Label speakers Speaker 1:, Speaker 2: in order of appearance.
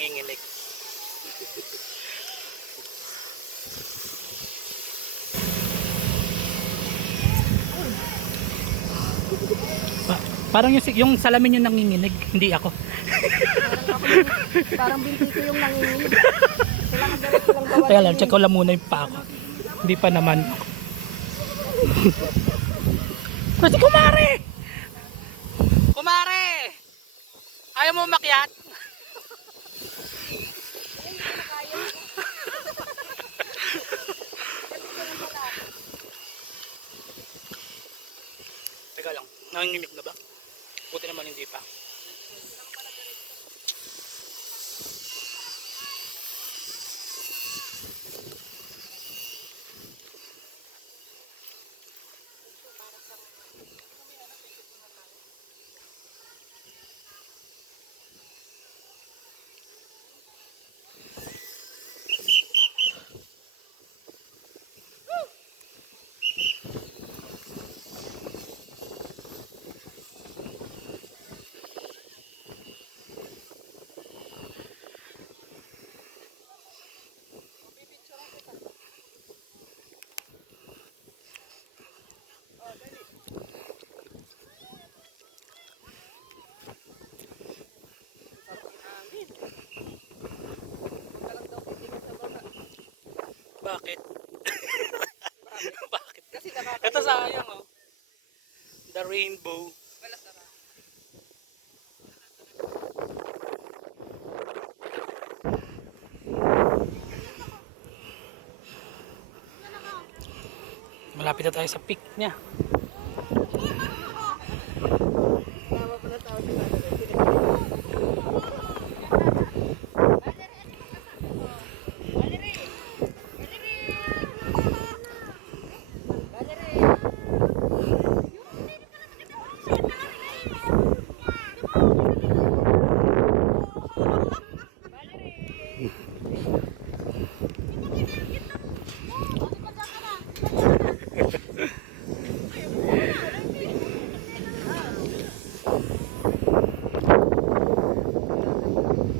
Speaker 1: Nanginginig. Pa- parang yung, yung salamin yung nanginginig, hindi ako.
Speaker 2: Parang binti ko yung nanginginig. Kailangan ko lang bawal.
Speaker 1: Teka lang, check ko lang muna yung pa ako. Hindi pa naman. Kasi kumare! Kumare! Ayaw mo makyat? Nanginginig na ba? Buti naman hindi pa. Bakit? Bakit?
Speaker 2: Kasi nakaka...
Speaker 1: Ito sayang oh. The rainbow.
Speaker 2: Wala sarap.
Speaker 1: Malapit na tayo sa peak niya.